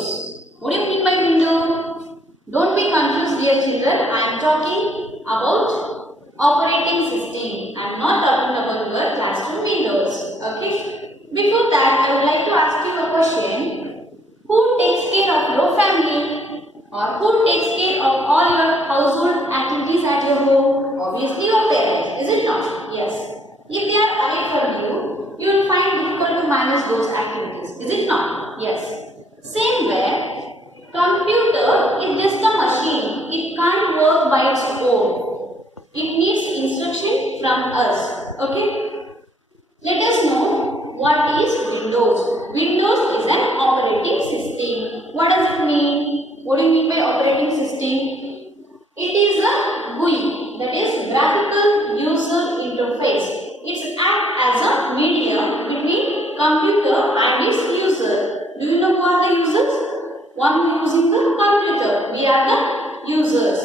Windows. What do you mean by window? Don't be confused, dear children. I am talking about operating system. I am not talking about your classroom windows. Okay. Before that, I would like to ask you a question. Who takes care of your family? Or who takes care of all your household activities at your home? Obviously your parents, is it not? Yes. If they are away from you, you will find difficult to manage those activities, is it not? Yes. Same way, computer is just a machine. It can't work by its own. It needs instruction from us. Okay. Let us know what is Windows. Windows is an operating system. What does it mean? What do you mean by operating system? It is a GUI, that is graphical user interface. It acts as a medium between computer and its user. Do you know who are the users? One using the computer. We are the users.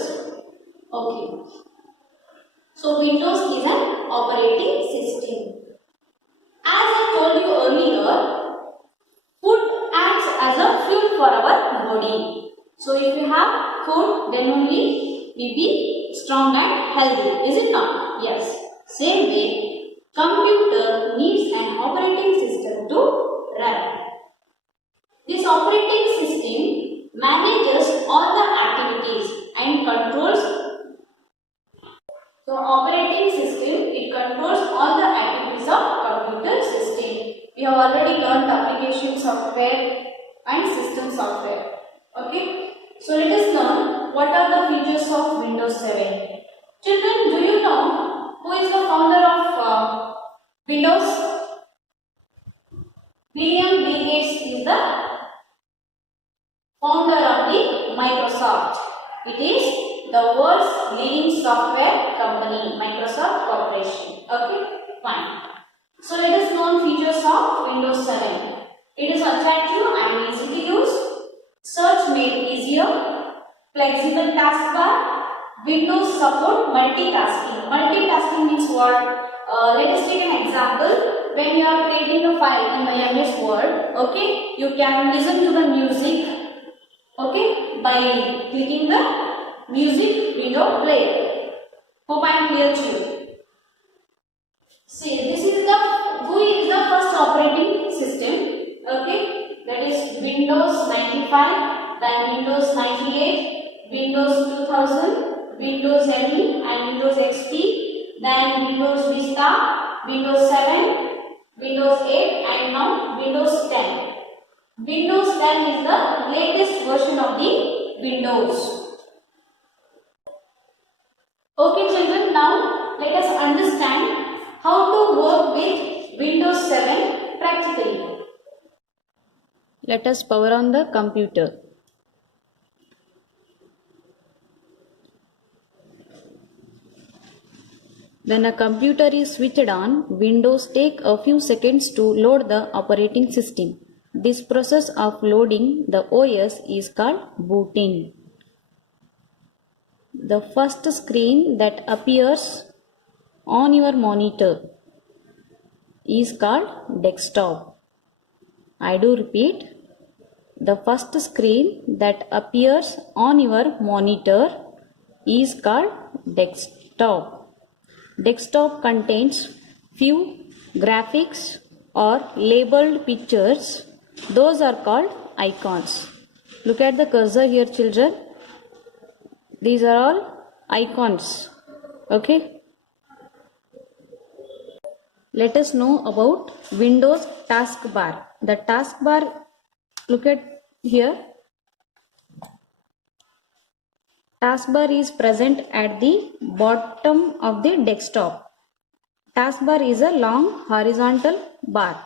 Okay. So Windows is an operating system. As I told you earlier, food acts as a fuel for our body. So if you have food, then only we be strong and healthy. Is it not? Yes. Same way, computer needs an operating system to run. This operating system manages all the activities and controls. So operating system, it controls all the activities of computer system. We have already learned application software and system software. Okay. So let us learn what are the features of Windows 7. Children, do you know who is the founder of Windows? William B. Gates is the founder of the Microsoft. It is the world's leading software company, Microsoft Corporation. Okay, fine. So let us learn features of Windows 7. It is attractive and easy to use. Search made easier. Flexible taskbar. Windows support multitasking. Multitasking means what? Let us take an example. When you are creating a file in the MS Word, okay, you can listen to the music, okay, by clicking the music window player. Hope I am clear to you. See, this is the GUI is the first operating system, okay, that is Windows 95, then Windows 98, Windows 2000, Windows ME and Windows XP, then Windows Vista, Windows 7, Windows 8 and now Windows 10. Windows 10 is the latest version of the Windows. Okay children, now let us understand how to work with Windows 7 practically. Let us power on the computer. When a computer is switched on, Windows take a few seconds to load the operating system. This process of loading the OS is called booting. The first screen that appears on your monitor is called desktop. I do repeat, the first screen that appears on your monitor is called desktop. Desktop contains few graphics or labeled pictures. Those are called icons. Look at the cursor here children. These are all icons. Okay. Let us know about Windows taskbar. The taskbar, look at here. Taskbar is present at the bottom of the desktop. Taskbar is a long horizontal bar.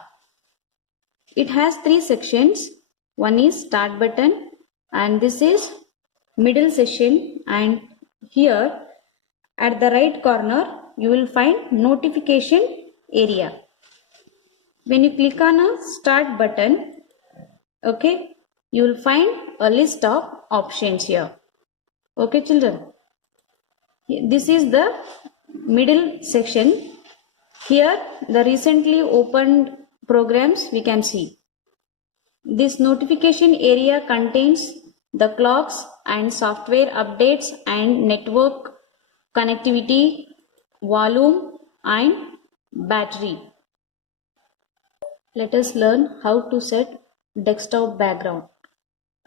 It has three sections. One is start button and this is middle section, and here at the right corner you will find notification area. When you click on a start button, okay, you will find a list of options here. Okay children, this is the middle section. Here the recently opened programs we can see. This notification area contains the clocks and software updates and network connectivity, volume and battery. Let us learn how to set desktop background.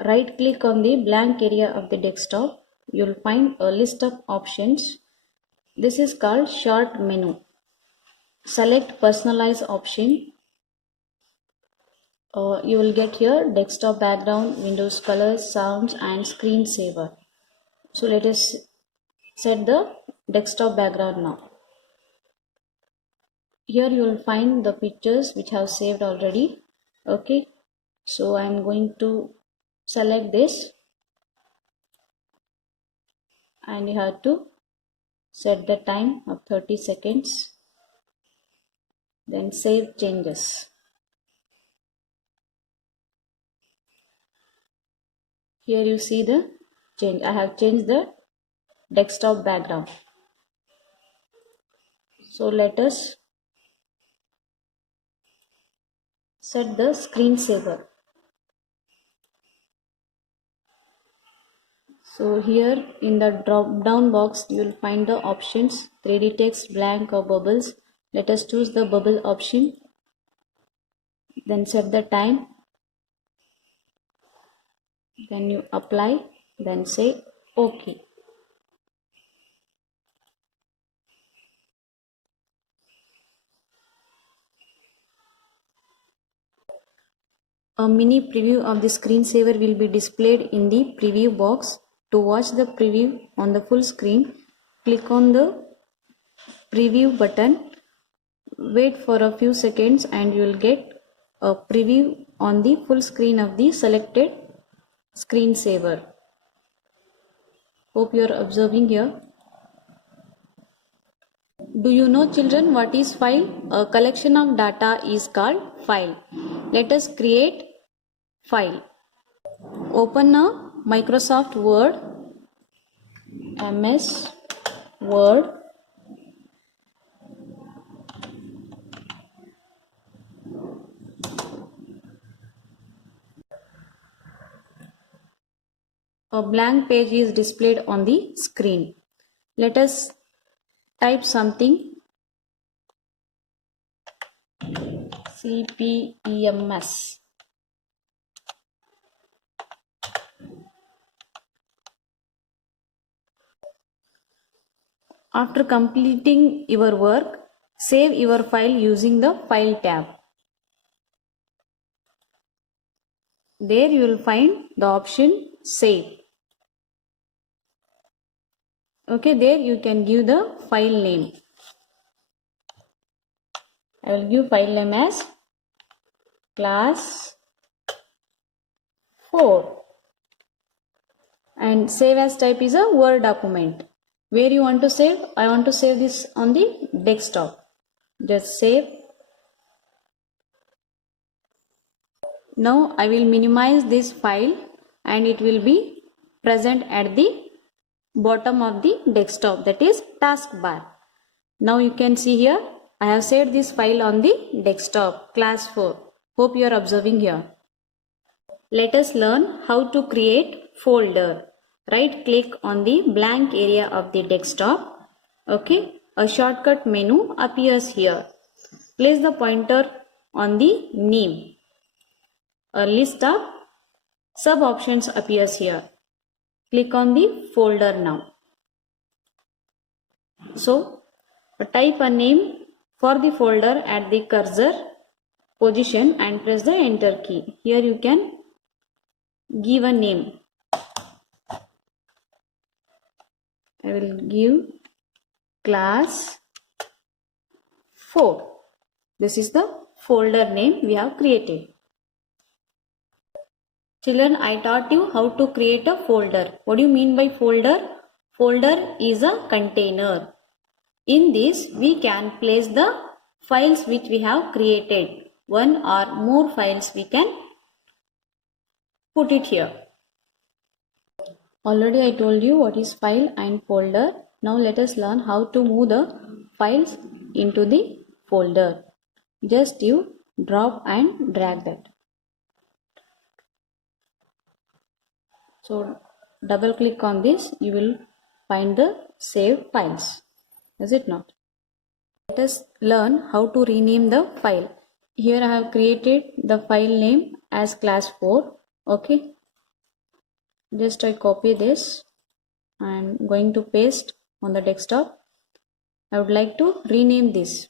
Right click on the blank area of the desktop. You will find a list of options. This is called short menu. Select personalize option. You will get here desktop background, Windows colors, sounds and screensaver. So let us set the desktop background now. Here you will find the pictures which I have saved already. Okay, so I am going to select this and you have to set the time of 30 seconds. Then save changes. Here you see the change. I have changed the desktop background. So let us set the screensaver. So here in the drop down box you will find the options 3D text, blank or bubbles. Let us choose the bubble option. Then set the time. Then you apply. Then say OK. A mini preview of the screensaver will be displayed in the preview box. To watch the preview on the full screen, click on the preview button. Wait for a few seconds and you will get a preview on the full screen of the selected screensaver. Hope you are observing here. Do you know, children, what is file? A collection of data is called file. Let us create file. Open a Microsoft Word, MS Word. A blank page is displayed on the screen. Let us type something. CPEMS. After completing your work, save your file using the File tab. There you will find the option Save. Okay, there you can give the file name. I will give file name as class 4 and save as type is a Word document. Where you want to save? I want to save this on the desktop. Just save. Now I will minimize this file and it will be present at the bottom of the desktop, that is taskbar. Now you can see here I have saved this file on the desktop, class 4. Hope you are observing here. Let us learn how to create folder. Right click on the blank area of the desktop. Okay, a shortcut menu appears here. Place the pointer on the name. A list of sub options appears here. Click on the folder now. So type a name for the folder at the cursor position and press the enter key. Here you can give a name. I will give class 4. This is the folder name we have created. Children, I taught you how to create a folder. What do you mean by folder? Folder is a container. In this, we can place the files which we have created. One or more files we can put it here. Already I told you what is file and folder. Now let us learn how to move the files into the folder. Just you drop and drag that. So double click on this, you will find the saved files. Is it not? Let us learn how to rename the file. Here I have created the file name as class 4. Okay. Just I copy this and going to paste on the desktop. I would like to rename this.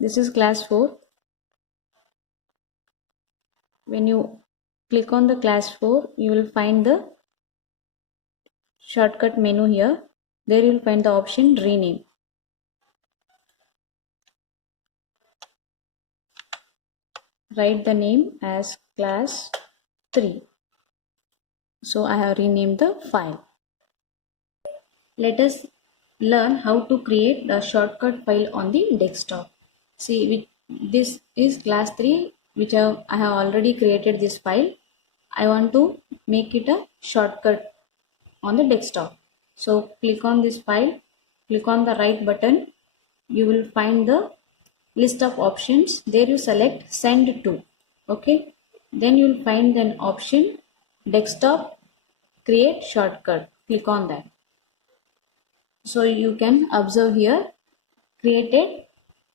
This is class 4. When you click on the class 4, you will find the shortcut menu here. There you will find the option rename. Write the name as class 3. So I have renamed the file. Let us learn how to create the shortcut file on the desktop. See, this is class 3 which I have already created this file. I want to make it a shortcut on the desktop. So click on this file, click on the right button. You will find the list of options. There you select send to. Okay. Then you will find an option desktop create shortcut. Click on that. So you can observe here created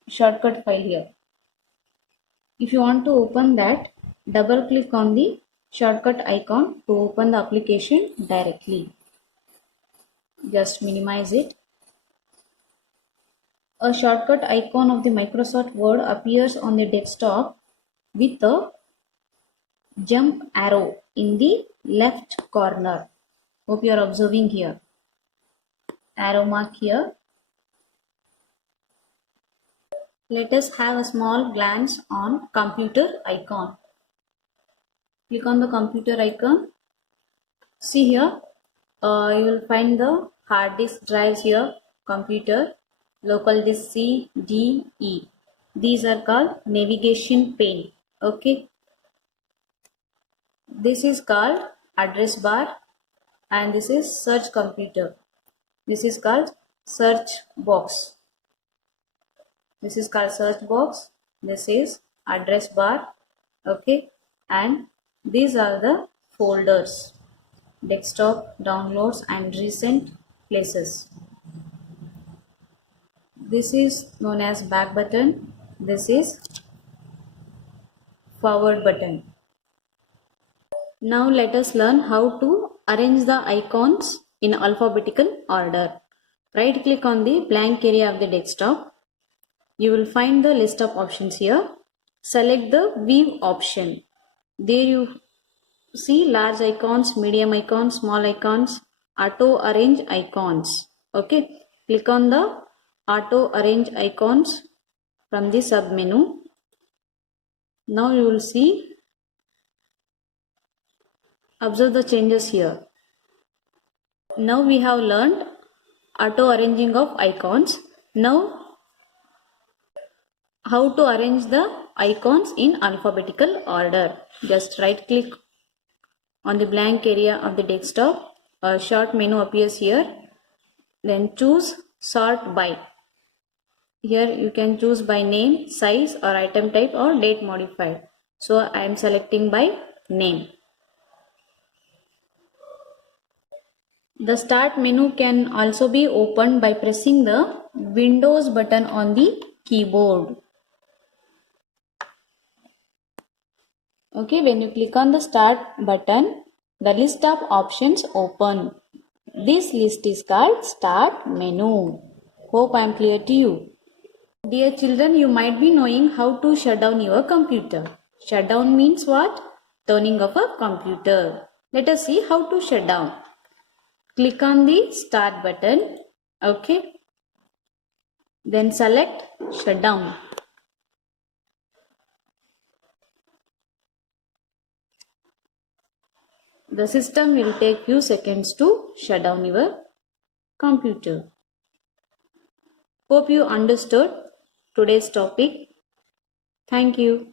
shortcut file here. If you want to open that, double click on the shortcut icon to open the application directly. Just minimize it. A shortcut icon of the Microsoft Word appears on the desktop with a jump arrow in the left corner. Hope you are observing here. Arrow mark here. Let us have a small glance on computer icon. Click on the computer icon. See here, you will find the hard disk drives here, computer, local disk C, D, E. These are called navigation pane. Okay. This is called address bar and this is search computer. This is called search box. This is called search box. This is address bar. Okay. And these are the folders. Desktop, downloads and recent places. This is known as back button. This is forward button. Now let us learn how to arrange the icons in alphabetical order. Right click on the blank area of the desktop. You will find the list of options here. Select the view option. There you see large icons, medium icons, small icons, auto arrange icons. Okay. Click on the auto arrange icons from the sub menu. Now you will see, observe the changes here. Now we have learned auto arranging of icons. Now how to arrange the icons in alphabetical order. Just right click on the blank area of the desktop. A short menu appears here. Then choose sort by. Here you can choose by name, size or item type or date modified. So I am selecting by name. The start menu can also be opened by pressing the Windows button on the keyboard. Okay, when you click on the start button, the list of options open. This list is called start menu. Hope I am clear to you. Dear children, you might be knowing how to shut down your computer. Shut down means what? Turning off a computer. Let us see how to shut down. Click on the start button. Okay. Then select shut down. The system will take few seconds to shut down your computer. Hope you understood today's topic. Thank you.